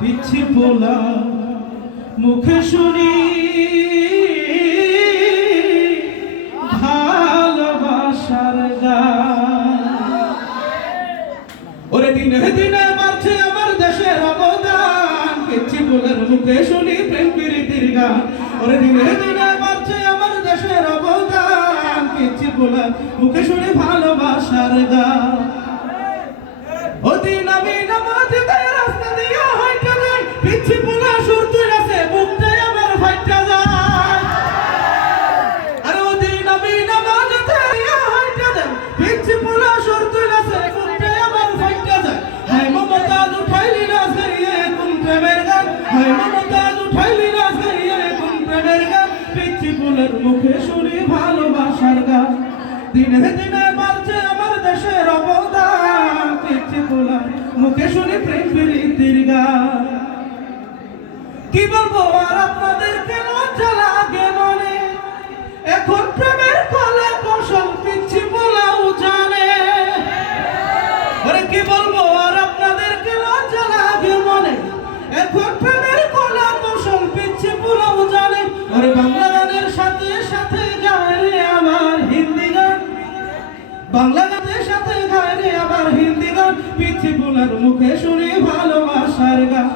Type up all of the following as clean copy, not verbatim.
পিচ্ছি পোলা মুখে শুনি ভালোবাসার গান। ওরে দিনে দিনে বাড়ছে আমার দেশের অবদান, পিচ্ছি পোলার মুখে শুনি প্রেম প্রীতির গান। ওরে দিনে দিনে বাড়ছে আমার দেশের অবদান, পিচ্ছি পোলার মুখে শুনি ভালোবাসার গান। ওদিন আমি নামাজ গায়ে রাস্তা দিয়ে হাইটা যাই, পিচ্ছি পোলা সুর তুলেছে বুকটাই আমার ফাইটা যায়। আরে ওদিন আমি নামাজ দিয়ে হাইটা যাই, পিচ্ছি পোলা সুর তুলেছে বুকটাই আমার ফাইটা যায়। হায় মমতাজ উঠাইলি না সারিয়ে কোন প্রেমের গান, হায় মমতাজ উঠাইলি না সারিয়ে কোন প্রেমের গান, পিচ্ছি পোলার মুখে শুনি ভালোবাসার গান। দিনে দিনে বাড়ছে আমার দেশের অবদান, পিচ্ছি পোলার মুখে শুনি প্রেম প্রীতির গান। কি বলবো আর আপনাদেরকে লজ্জা লাগে মনে, এখন প্রেমের কলা কৌশল পিচ্ছি পোলাও জানে। আরে কি বলবো আর আপনাদেরকে লজ্জা লাগে মনে, এখন প্রেমের কলা কৌশল পিচ্ছি পোলাও জানে। আরে বাংলা গানের সাথে সাথে গায় রে আমার হিন্দি গান, বাংলা গানের সাথে গায় রে আবার হিন্দি গান, পিচ্ছি পোলার মুখে শুনি ভালোবাসার গান।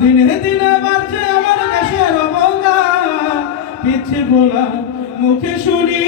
দিনে দিনে বাড়ছে আমার দেশের অবদান, পিচ্ছি পোলার মুখে শুনি